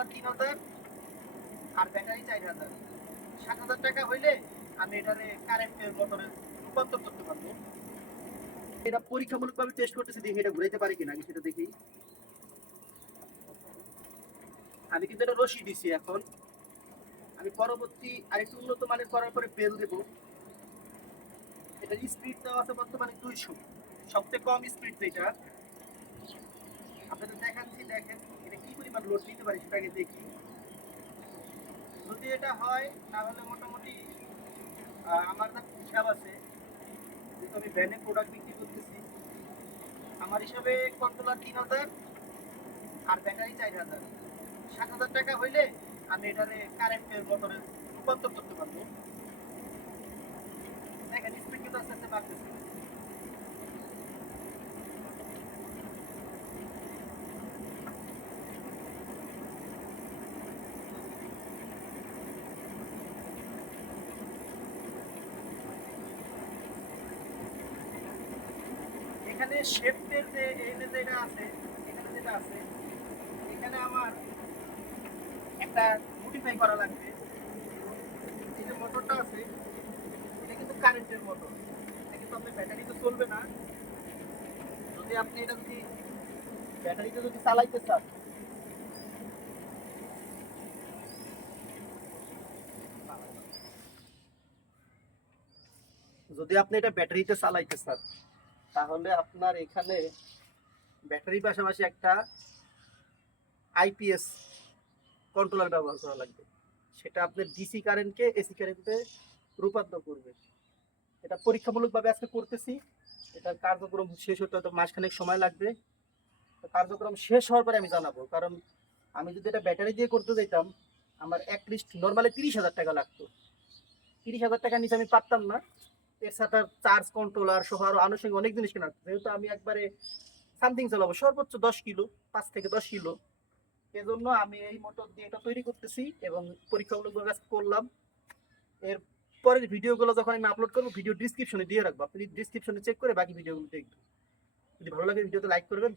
Controller তিন হাজার আর battery চার হাজার। সাত হাজার টাকা হইলে আমি এটারে কারেন্টের মোটরে রূপান্তর করতে পারব। এটা পরীক্ষামূলকভাবে টেস্ট করতেছি, দেখি এটা ঘুরাইতে পারি কিনা সেটা দেখি। আমি কিন্তু এটা রশি দিছি এখন। আমি পরবর্তী আরেকটু উন্নত মানের করার পরে বেল দেবো। এটা স্পিড দেওয়া আছে বর্তমানে দুইশো। সবচেয়ে কম স্পিড যেটা লোড নিতে পারি সেটা আগে দেখি। যদি এটা হয়, তাহলে মোটামুটি আমার যা হিসাব আছে। যেহেতু আমি ব্যানে প্রোডাক্ট বিক্রি করতেছি, আমার হিসাবে কন্ট্রোলার তিন হাজার আর ব্যাটারি চার হাজার। সাত হাজার টাকা হইলে আমি এটারে কারেন্টের মোটরে রূপান্তর করতে পারব। দেখেন স্পিড কিন্তু আস্তে আস্তে বাড়তেছে। এখানে শেফটের যে যেটা আছে, এখানে যেটা আছে, এখানে আমার একটা মডিফাই করা লাগবে। এই যে মোটরটা আছে, এটা কিন্তু কারেন্টের মোটর। এটা কিন্তু আপনার ব্যাটারিতে চলবে না। যদি আপনি এটা যদি ব্যাটারিতে যদি চালাইতে চান। যদি আপনি এটা ব্যাটারিতে চালাইতে চান। তাহলে আপনার এখানে ব্যাটারির পাশাপাশি একটা আইপিএস কন্ট্রোলার ব্যবহার করা লাগবে। সেটা আপনার ডিসি কারেন্টকে এসি কারেন্টে রূপান্তর করবে। এটা পরীক্ষামূলকভাবে আজকে করতেছি। এটার কার্যক্রম শেষ হতে হয়তো মাসখানেক সময় লাগবে। কার্যক্রম শেষ হওয়ার পরে আমি জানাব, কারণ আমি যদি এটা ব্যাটারি দিয়ে করতে যেতাম আমার অ্যাটলিস্ট নর্মালি তিরিশ হাজার টাকা লাগতো। তিরিশ হাজার টাকা নিচে আমি পারতাম না। সাথে চার্জ কন্ট্রোলার সহ আরও আনুষঙ্গিক অনেক জিনিস কেনা যেহেতু আমি একবারে সামথিং চালাবো, সর্বোচ্চ দশ কিলো, পাঁচ থেকে দশ কিলো। এজন্য আমি এই মোটর দিয়ে এটা তৈরি করতেছি এবং পরীক্ষামূলকভাবে করলাম। এর পরের ভিডিওগুলো যখন আমি আপলোড করব ভিডিও ডিসক্রিপশনে দিয়ে রাখব। আপনি ডিসক্রিপশনে চেক করে বাকি ভিডিওগুলো দেখবেন। যদি ভালো লাগে ভিডিওতে লাইক করবেন।